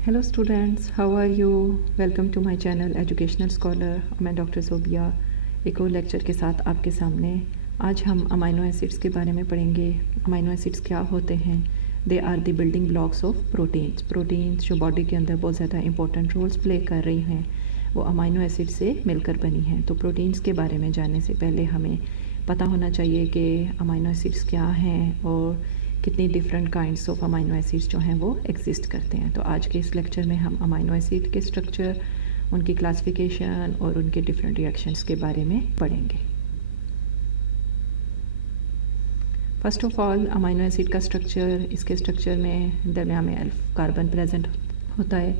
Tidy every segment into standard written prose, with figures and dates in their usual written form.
Hello students, how are you? Welcome to my channel educational scholar. मैं doctor Sobia एक और lecture के साथ आपके सामने। आज हम अमाइनो एसिड्स के बारे में पढ़ेंगे। अमाइनो एसिड्स क्या होते हैं? They are the building blocks of proteins. Proteins जो बॉडी के अंदर बहुत ज़्यादा इंपॉर्टेंट रोल्स प्ले कर रही हैं, वो अमाइनो एसिड से मिलकर बनी हैं। तो प्रोटीन्स के बारे में जानने से पहले हमें पता होना चाहिए कि अमाइनो एसिड्स क्या हैं और कितनी different kinds of amino acids जो हैं वो एग्जिस्ट करते हैं। तो आज के इस लेक्चर में हम अमाइनो एसिड के स्ट्रक्चर, उनकी क्लासिफिकेशन और उनके डिफरेंट रिएक्शंस के बारे में पढ़ेंगे। First of all, amino acid का स्ट्रक्चर, इसके स्ट्रक्चर में दरमियान में अल्फा कार्बन प्रेजेंट होता है,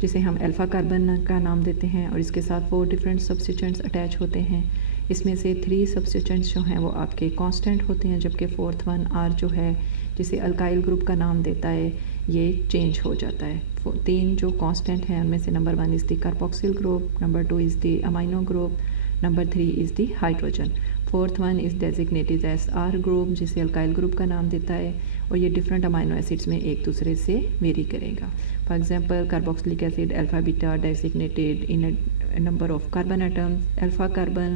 जिसे हम अल्फ़ा कार्बन का नाम देते हैं, और इसके साथ 4 डिफरेंट सब्स्टिट्यूएंट्स अटैच होते हैं। इसमें से 3 सब्स्टिट्यूएंट्स जो हैं वो आपके कांस्टेंट होते हैं, जबकि 4th वन आर जो है, जिसे अल्काइल ग्रुप का नाम देता है, ये चेंज हो जाता है। 3 जो कांस्टेंट हैं उनमें से number 1 is the carboxyl group, number 2 is the amino group, number 3 is the hydrogen. 4th one is designated as R group, जिसे अल्काइल ग्रुप का नाम देता है, और ये डिफरेंट अमाइनो एसिड्स में एक दूसरे से वेरी करेगा। For example, carboxylic acid alpha beta designated in a number of carbon atoms, alpha carbon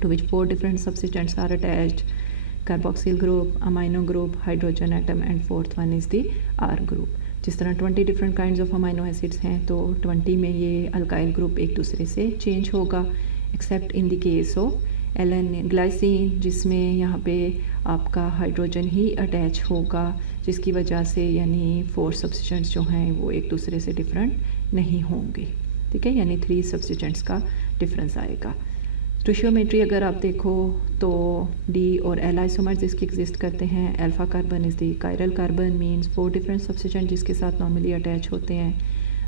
to which 4 different substituents are attached, carboxyl group, amino group, hydrogen atom, and 4th one is the R group। जिस तरह 20 different kinds of amino acids हैं, तो 20 में ये alkyl group एक दूसरे से change होगा, except in the case of alanine glycine, जिसमें यहाँ पे आपका हाइड्रोजन ही अटैच होगा, जिसकी वजह से यानी 4 सब्स्टिट्यूएंट्स जो हैं वो एक दूसरे से डिफरेंट नहीं होंगे। ठीक है, यानी 3 सब्स्टिट्यूएंट्स का डिफरेंस आएगा। स्टोशियोमेट्री अगर आप देखो तो डी और एल आइसोमर्स इसके एग्जिस्ट करते हैं। Alpha carbon is the chiral carbon, means 4 different substituent जिसके साथ नॉर्मली अटैच होते हैं।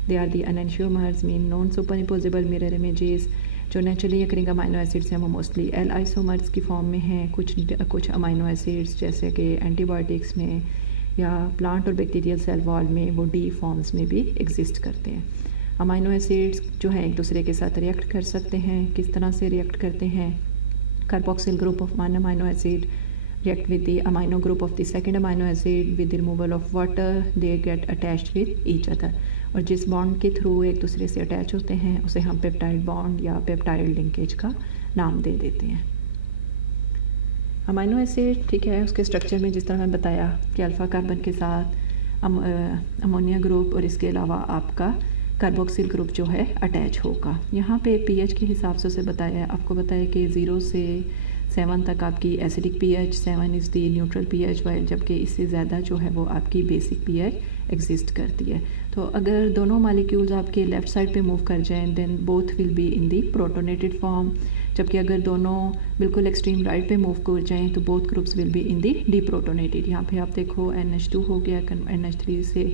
They are the enantiomers, mean non superimposable mirror images. जो नेचुरली अकरिंग अमाइनो एसिड्स हैं वो मोस्टली एल आइसोमर्स की फॉर्म में हैं। कुछ अमाइनो एसिड्स जैसे कि एंटीबायोटिक्स में या प्लांट और बैक्टीरियल सेल वॉल में वो डी फॉर्म्स में भी एग्जिस्ट करते हैं। अमाइनो एसिड्स जो है एक दूसरे के साथ रिएक्ट कर सकते हैं। किस तरह से रिएक्ट करते हैं? Carboxyl group of one amino acid react with the amino group of the second amino acid with the removal of water, they get attached with each other। और जिस बॉन्ड के थ्रू एक दूसरे से अटैच होते हैं उसे हम पेप्टाइड बॉन्ड या पेप्टाइड लिंकेज का नाम दे देते हैं। अमाइनो एसिड, ठीक है, उसके स्ट्रक्चर में जिस तरह मैं बताया कि अल्फ़ा कार्बन के साथ अमोनिया ग्रुप और इसके अलावा आपका कार्बोक्सिल ग्रुप जो है अटैच होगा। यहाँ पे पीएच के हिसाब से उसे बताया, आपको बताया कि 0 से 7 तक आपकी acidic pH, 7 is the neutral pH, while जबकि इससे ज़्यादा जो है वो आपकी बेसिक पीएच एग्जिस्ट करती है। तो अगर दोनों मालिक्यूल्स आपके लेफ़्ट साइड पे मूव कर जाएं, then both will be in the protonated form, जबकि अगर दोनों बिल्कुल एक्सट्रीम राइट पे मूव कर जाएं तो both groups will be in the deprotonated. यहाँ पे आप देखो NH2 हो गया NH3 से,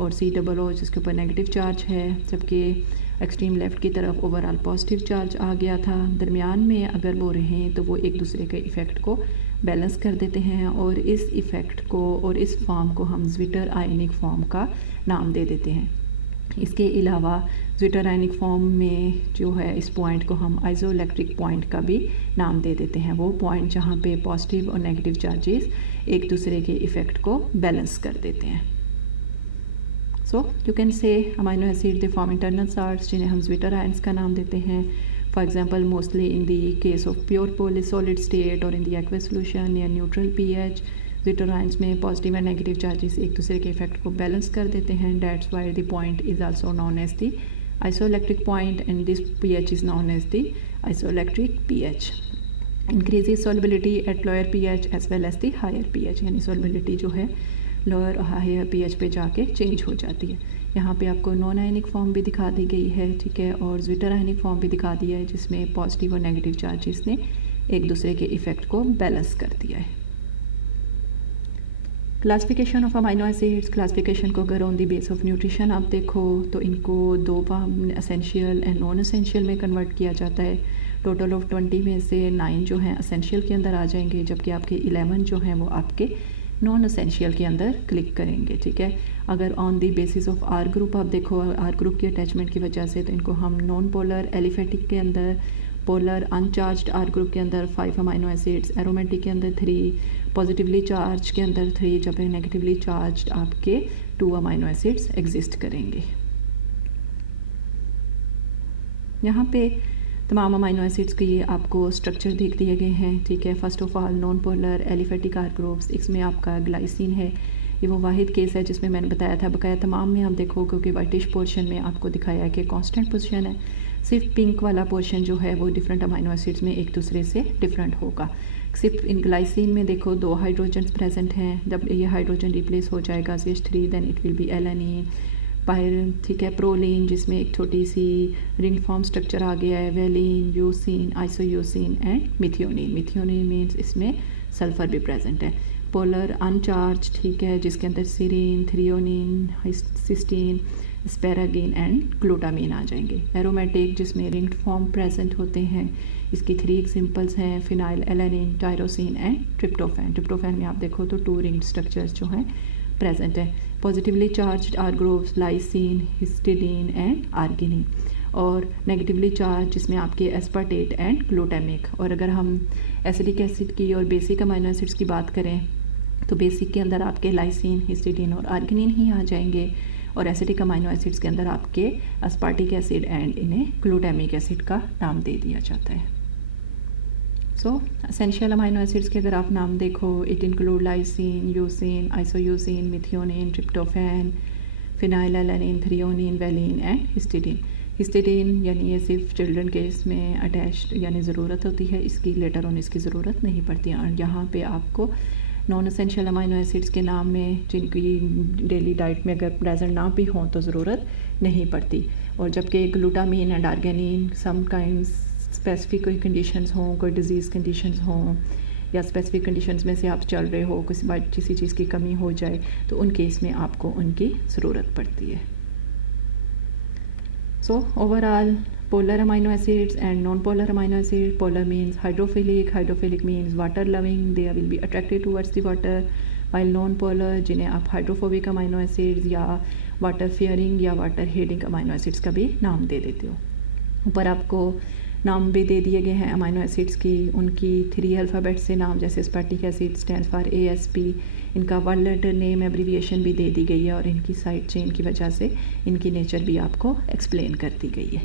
और COO जिसके ऊपर नेगेटिव चार्ज है, जबकि एक्सट्रीम लेफ़्ट की तरफ ओवरऑल पॉजिटिव चार्ज आ गया था। दरमियान में अगर वो रहें तो वो एक दूसरे के इफ़ेक्ट को बैलेंस कर देते हैं, और इस इफ़ेक्ट को और इस फॉर्म को हम ज्विटर आयनिक फॉर्म का नाम दे देते हैं। इसके अलावा ज्विटर आयनिक फॉर्म में जो है इस पॉइंट को हम आइसोइलेक्ट्रिक पॉइंट का भी नाम दे देते हैं, वो पॉइंट जहाँ पे पॉजिटिव और नेगेटिव चार्जेस एक दूसरे के इफ़ेक्ट को बैलेंस कर देते हैं। So you can say amino acid they form internal salts, जिन्हें हम ज्विटर आयंस का नाम देते हैं। For example, mostly in the case of pure poly solid state और इन द एक्वस सॉल्यूशन या न्यूट्रल पीएच, ज्विटर आयंस में पॉजिटिव एंड नेगेटिव चार्जेस एक दूसरे के इफेक्ट को बैलेंस कर देते हैं। That's why the point is also known as the isoelectric point, and this pH is known as the isoelectric pH. Increases solubility at lower pH as well as the higher pH, यानी solubility जो है lower और higher pH पे जाके change हो जाती है। यहाँ पे आपको नॉन आयनिक फॉर्म भी दिखा दी गई है, ठीक है, और ज्विटर आयनिक फॉर्म भी दिखा दिया है, जिसमें पॉजिटिव और नेगेटिव चार्जेस ने एक दूसरे के इफ़ेक्ट को बैलेंस कर दिया है। Classification of amino acids, classification को अगर on the base of nutrition आप देखो तो इनको 2 असेंशियल एंड नॉन असेंशियल में कन्वर्ट किया जाता है। टोटल ऑफ 20 में से 9 जो हैं असेंशियल के अंदर आ जाएंगे, जबकि आपके 11 जो हैं वो आपके नॉन असेंशियल के अंदर क्लिक करेंगे। ठीक है, अगर on the basis of R group आप देखो, आर ग्रुप की अटैचमेंट की वजह से तो इनको हम नॉन पोलर एलिफेटिक के अंदर, पोलर अनचार्ज्ड आर ग्रुप के अंदर 5 अमाइनो एसिड्स, एरोमेटिक के अंदर 3, पॉजिटिवली चार्ज के अंदर 3, जब नेगेटिवली चार्ज आपके 2 अमाइनो एसिड्स एग्जिस्ट करेंगे। यहाँ पे तमाम अमाइनो एसिड्स के ये आपको स्ट्रक्चर देख दिए गए हैं, ठीक है। First of all non polar aliphatic R groups, इसमें आपका ग्लाइसिन है। ये वो वाहिद केस है जिसमें मैंने बताया था, बकाया तमाम में आप देखो क्योंकि वाइटिश पोर्शन में आपको दिखाया है कि कांस्टेंट पोजीशन है। सिर्फ पिंक वाला पोर्शन जो है वो डिफरेंट अमाइनो एसिड्स में एक दूसरे से डिफरेंट होगा। सिर्फ इन ग्लाइसिन में देखो 2 हाइड्रोजन प्रेजेंट हैं। जब ये हाइड्रोजन रिप्लेस हो जाएगा CH3 then it will be alanine pair, ठीक है। प्रोलिन जिसमें एक छोटी सी रिंग फॉर्म स्ट्रक्चर आ गया है, valine, leucine, isoleucine and methionine. Methionine means इसमें सल्फर भी प्रेजेंट है। पोलर अनचार्ज, ठीक है, जिसके अंदर serine, threonine, cysteine, asparagine and glutamine आ जाएंगे। एरोमेटिक जिसमें रिंग फॉर्म प्रेजेंट होते हैं, इसकी 3 एग्जांपल्स हैं, phenyl alanine, tyrosine and tryptophan. Tryptophan में आप देखो तो 2 रिंग स्ट्रक्चर्स जो हैं प्रेजेंट है। Positively charge R groups lysine, histidine and arginine, और नेगेटिवली चार्ज जिसमें आपके एस्पार्टेट एंड ग्लूटामिक। और अगर हम एसिडिक एसिड की और बेसिक अमाइनो एसिड्स की बात करें तो बेसिक के अंदर आपके लाइसिन, हिस्टिडीन और आर्गिनिन ही आ जाएंगे, और एसिडिक अमाइनो एसिड्स के अंदर आपके एस्पार्टिक एसिड एंड इन्हें ग्लूटामिक एसिड का नाम दे दिया जाता है। सो एसेंशियल अमाइनो एसिड्स के अगर आप नाम देखो, it include lysine, leucine, isoleucine, methionine, tryptophan, phenyl alanine, threonine, valine and histidine. Histidine यानी ये सिर्फ चिल्ड्रन के इसमें अटैच्ड यानी ज़रूरत होती है, इसकी लेटर ऑन इसकी ज़रूरत नहीं पड़ती है। और यहाँ पे आपको नॉन एसेंशियल अमाइनो एसिड्स के नाम में जिनकी डेली डाइट में अगर प्रेजेंट ना भी हों तो ज़रूरत नहीं पड़ती। और जबकि glutamine and arginine sometimes specific कोई कंडीशंस हों, कोई डिजीज़ कंडीशंस हों, या स्पेसिफिक कंडीशंस में से आप चल रहे हो, किसी चीज़ की कमी हो जाए तो उन केस में आपको उनकी ज़रूरत पड़ती है। So overall polar amino acids and non-polar amino acid. Polar means hydrophilic, hydrophilic means water loving, they will be attracted towards the water, while non-polar जिन्हें आप hydrophobic amino acids या water fearing या water hating amino acids का भी नाम दे देते हो। ऊपर आपको नाम भी दे दिए गए हैं अमाइनो एसिड्स की, उनकी 3 अल्फ़ाबेट से नाम, जैसे aspartic acid stands for ASP, इनका 1 लेटर नेम एब्रीविएशन भी दे दी गई है, और इनकी साइड चेन की वजह से इनकी नेचर भी आपको एक्सप्लेन कर दी गई है।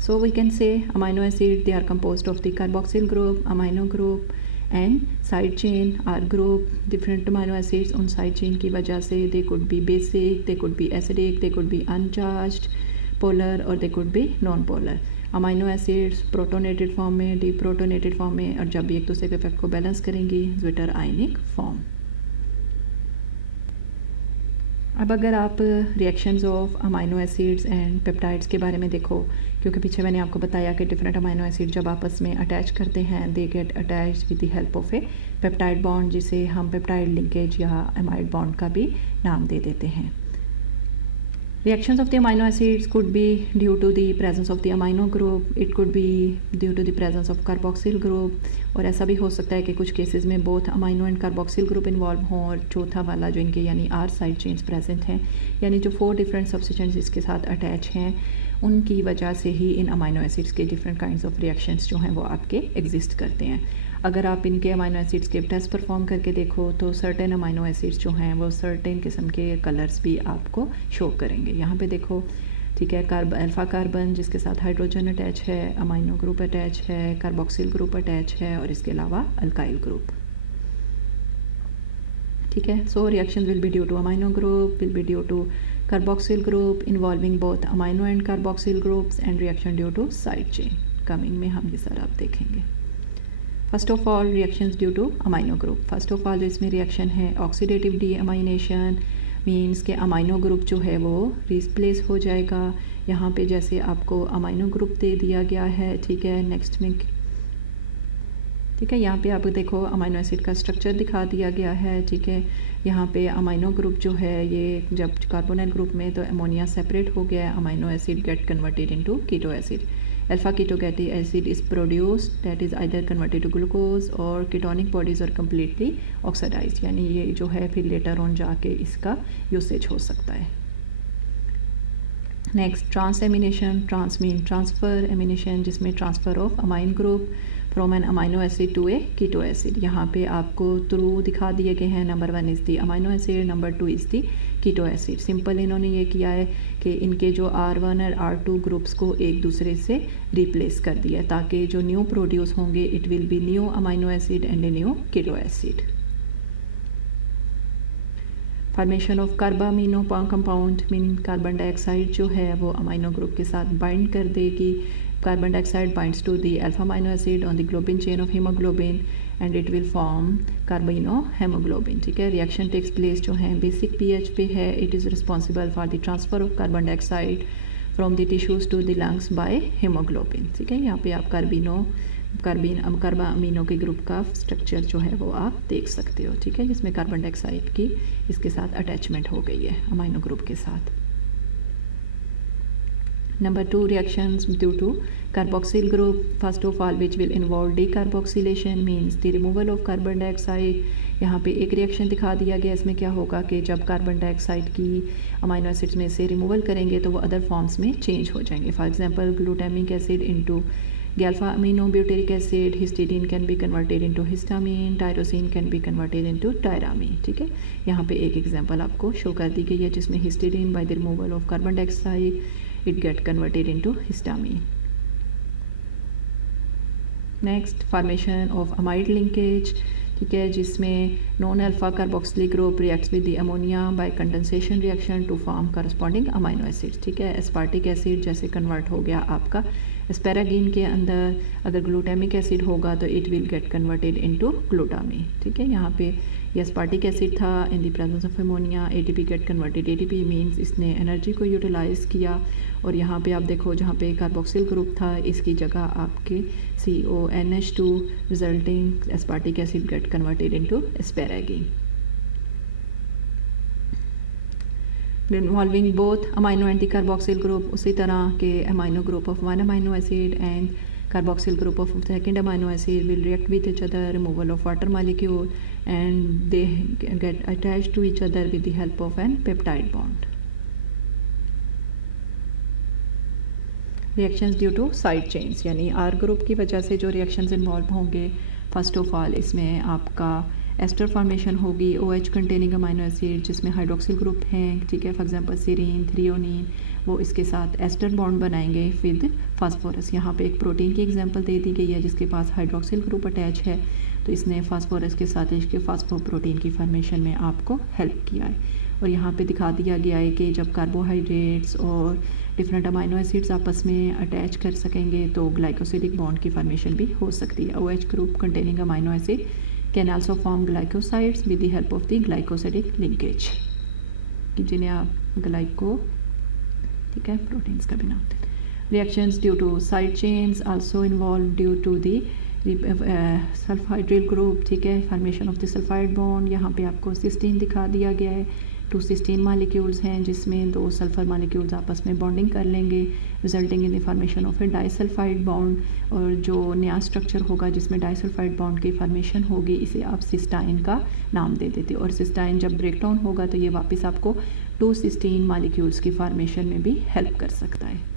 So we can say amino acid, they are composed of the carboxyl group, amino group and side chain R group. Different amino acids on side chain की वजह से they could be basic, they could be acidic, they could be uncharged, polar और they could be non-polar. Amino acids protonated form में, डीप्रोटोनेटेड form में, और जब भी एक दूसरे के इफेक्ट को बैलेंस करेंगी ज्विटर आयनिक फॉर्म। अब अगर आप reactions of amino acids and peptides के बारे में देखो, क्योंकि पीछे मैंने आपको बताया कि डिफरेंट अमाइनो एसिड जब आपस में अटैच करते हैं they get attach with the help of A peptide bond, जिसे हम पेप्टाइड लिंकेज या एमाइड बॉन्ड का भी नाम दे देते हैं। Reactions of the amino acids could be due to the presence of the amino group, it could be due to the presence of carboxyl group, और ऐसा भी हो सकता है कि कुछ केसेस में both amino and carboxyl group involve हों, और चौथा वाला जो इनके यानी R साइड चेन्स प्रेजेंट हैं, यानी जो 4 डिफरेंट सब्सटेंस इसके साथ अटैच हैं, उनकी वजह से ही इन अमाइनो एसिड्स के डिफरेंट काइंड्स ऑफ रिएक्शंस जो हैं वो आपके एग्जिस्ट करते हैं। अगर आप इनके अमाइनो एसिड्स के टेस्ट परफॉर्म करके देखो तो सर्टेन अमाइनो एसिड्स जो हैं वो सर्टेन किस्म के कलर्स भी आपको शो करेंगे। यहाँ पे देखो, ठीक है, अल्फ़ा कार्बन जिसके साथ हाइड्रोजन अटैच है, अमाइनो ग्रुप अटैच है, कार्बोक्सिल ग्रुप अटैच है, और इसके अलावा अल्काइल ग्रुप, ठीक है। So reaction will be due to amino group, will be due to carboxyl group involving both amino and carboxyl groups, and reaction due to side chain. Coming में हम ये सारा आप देखेंगे। First of all reactions due to amino group. First of all जो इसमें reaction है oxidative डीअमाइनेशन, means के अमाइनो ग्रुप जो है वो रिप्लेस हो जाएगा। यहाँ पे जैसे आपको अमाइनो ग्रुप दे दिया गया है, ठीक है, नेक्स्ट में, ठीक है, यहाँ पे आप देखो अमाइनो एसिड का स्ट्रक्चर दिखा दिया गया है, ठीक है। यहाँ पे अमाइनो ग्रुप जो है ये जब कार्बोनाइल ग्रुप में तो अमोनिया सेपरेट हो गया, amino acid get converted into keto acid. Alpha ketogenic acid is produced, that is either converted to glucose और ketonic bodies are completely oxidized, यानी ये जो है फिर later on जाके इसका यूसेज हो सकता है। Next trans amination, trans mean transfer, amination जिसमें transfer of amine group, from an amino acid to a keto acid. यहाँ पे आपको थ्रू दिखा दिए गए हैं, number 1 is the amino acid, number 2 is the keto acid. Simple इन्होंने ये किया है कि इनके जो R1 और R2 ग्रुप्स को एक दूसरे से रिप्लेस कर दिया, ताकि जो न्यू प्रोड्यूस होंगे it will be new amino acid and a new keto acid. Formation of carbamino compound, mean carbon dioxide जो है वो अमाइनो ग्रुप के साथ बाइंड कर देगी। Carbon dioxide binds to the alpha amino acid on the globin chain of haemoglobin and it will form carbamino haemoglobin. ठीक है, reaction takes place जो है बेसिक पीएच पे है। It is responsible for the transfer of carbon dioxide from the tissues to the lungs by haemoglobin. ठीक है, यहाँ पे आप कार्बा अमीनो के ग्रुप का स्ट्रक्चर जो है वो आप देख सकते हो। ठीक है, जिसमें कार्बन डाइऑक्साइड की इसके साथ अटैचमेंट हो गई है अमीनो ग्रुप के साथ। Number 2, reactions due to carboxyl group. First of all, which will involve decarboxylation, means the removal of carbon dioxide. यहाँ पे एक रिएक्शन दिखा दिया गया, इसमें क्या होगा कि जब कार्बन डाइऑक्साइड की अमाइनो एसिड्स में से रिमूवल करेंगे तो वो अदर फॉर्म्स में चेंज हो जाएंगे। For example, glutamic acid into गैल्फा amino butyric acid, histidine can be converted into histamine, tyrosine can be converted into tyramine. ठीक है, यहाँ पे एक एग्जांपल आपको शो कर दी गई है जिसमें histidine by the removal of carbon dioxide it get converted into histamine. Next, formation of amide linkage. ठीक है, जिसमें non alpha carboxylic group reacts with the ammonia by condensation reaction to form corresponding amino acid. ठीक है, aspartic acid जैसे convert हो गया आपका एस्पेरागिन के अंदर, अगर ग्लूटामिक एसिड होगा तो it will get converted into glutamine. ठीक है, यहाँ पे ये एस्पार्टिक एसिड था, in the presence of ammonia ATP get converted. ATP means इसने एनर्जी को यूटिलाइज किया, और यहाँ पे आप देखो जहाँ पे कार्बोक्सिल ग्रुप था इसकी जगह आपके CONH2 resulting aspartic acid get converted into asparagine. Involving both amino and the carboxyl group, उसी तरह के amino group of one amino acid and carboxyl group of second amino acid will react with each other, removal of water molecule, and they get attached to each other with the help of an peptide bond. Reactions due to side chains, यानी R group की वजह से जो reactions involve होंगे, first of all इसमें आपका ester formation होगी OH containing amino acid जिसमें हाइड्रोक्सिल ग्रुप हैं। ठीक है, फॉर एग्जांपल सीरीन, थ्रियोनिन, वो इसके साथ एस्टर बॉन्ड बनाएंगे विद फास्फोरस। यहाँ पे एक प्रोटीन की एग्जांपल दे दी गई है जिसके पास हाइड्रोक्सिल ग्रुप अटैच है, तो इसने फास्फोरस के साथ इसके फास्फोप्रोटीन की फॉर्मेशन में आपको हेल्प किया है। और यहाँ पे दिखा दिया गया है कि जब कार्बोहाइड्रेट्स और डिफरेंट अमाइनो एसिड्स आपस में अटैच कर सकेंगे तो ग्लाइकोसिडिक बॉन्ड की फॉर्मेशन भी हो सकती है। OH group containing amino acid can also form glycosides with the help of the glycosidic linkage, कि जिन्हें आप ग्लाइको, ठीक है, प्रोटीन्स का भी नाम देते हैं। Reactions due to side chains also involve due to the sulphydryl group. ठीक है, formation of the sulphide bond, यहाँ पे आपको सिस्टीन दिखा दिया गया है। 2 सिस्टीन मालिक्यूल्स हैं जिसमें 2 सल्फर मालिक्यूल्स आपस में बॉन्डिंग कर लेंगे, resulting in the formation of A disulphide bond. और जो नया स्ट्रक्चर होगा जिसमें डाइसल्फाइड बॉन्ड की फॉर्मेशन होगी इसे आप सिस्टाइन का नाम दे देते हो। और सिस्टाइन जब ब्रेक डाउन होगा तो ये वापस आपको 2 सिस्टीन मालिक्यूल्स की फॉर्मेशन में भी हेल्प कर सकता है।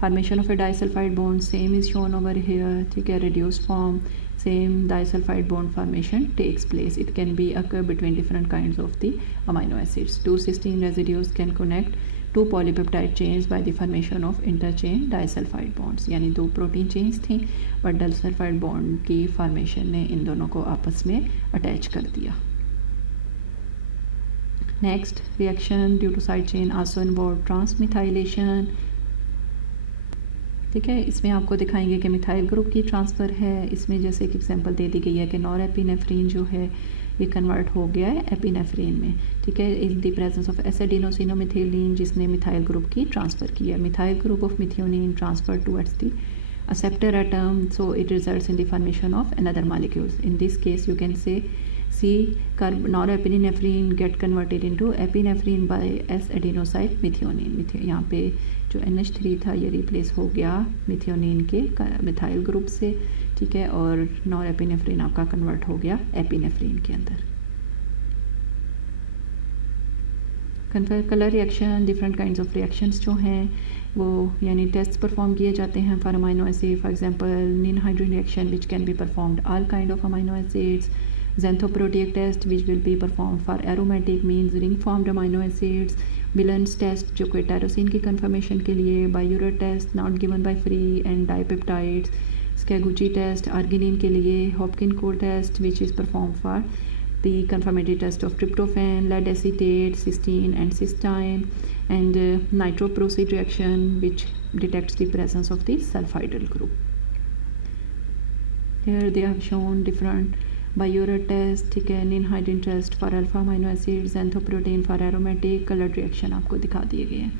Formation of a disulfide bond, same is shown over here. ठीक है, reduced form, same disulfide bond formation takes place. It can be occur between different kinds of the amino acids. 2 cysteine residues can connect 2 polypeptide chains by the formation of interchain disulfide bonds. यानी 2 protein chains थी but disulphide bond की formation ने इन दोनों को आपस में attach कर दिया। Next, reaction due to side chain also involve transmethylation. ठीक है, इसमें आपको दिखाएंगे कि मिथाइल ग्रुप की ट्रांसफ़र है। इसमें जैसे एक एग्जांपल दे दी गई है कि नॉरएपिनेफ्रिन जो है ये कन्वर्ट हो गया है एपिनेफ्रिन में। ठीक है, इन द प्रेजेंस ऑफ एसिडिनोसिनोमिथिलीन जिसने मिथाइल ग्रुप की ट्रांसफ़र किया। Methyl group of methionine transfer towards the acceptor atom, so it results in the formation of another molecules. In this case you can say C norepinephrine get converted into epinephrine by S-adenosine methionine. यहाँ पे जो NH3 था ये replace हो गया methionine के methyl group से। ठीक है, और नॉरएपिनेफ्रिन आपका कन्वर्ट हो गया एपिनेफ्रिन के अंदर। Colour reaction, different kinds of reactions जो हैं वो यानी टेस्ट परफॉर्म किए जाते हैं for amino acid, for example ninhydrin reaction which can be performed all kind of amino acids, xanthoprotease test which will be performed for aromatic means ring formed amino acids, Whelan's test जो कि tyrosine की confirmation के लिए, biuret test not given by free and dipeptides, Sakaguchi test arginine के लिए, Hopkin Cole test which is perform for the confirmatory test of tryptophan, lead acetate, cysteine and cystine, and nitroproside reaction which detects the presence of the sulfhydryl group. Here they have shown different biuret test, ठीक है, ninhydrin test for alpha amino acid, xanthoprotein for aromatic, coloured reaction आपको दिखा दिए गए हैं,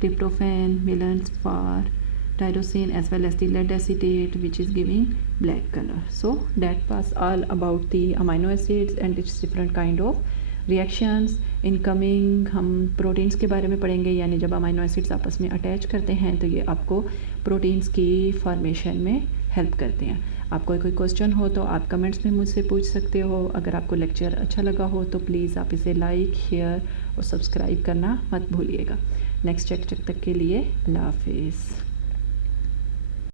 tryptophan, Whelan's for tyrosine as well as the lead acetate which is giving black color. So that was all about the amino acids and its different kind of reactions. In coming हम proteins के बारे में पढ़ेंगे, यानी जब amino acids आपस में attach करते हैं तो ये आपको प्रोटीन्स की फॉर्मेशन में हेल्प करते हैं. आपको कोई क्वेश्चन हो तो आप कमेंट्स में मुझसे पूछ सकते हो. अगर आपको लेक्चर अच्छा लगा हो तो प्लीज़ आप इसे लाइक, शेयर और सब्सक्राइब करना मत भूलिएगा. नेक्स्ट लेक्चर तक के लिए अल्लाह हाफिज़.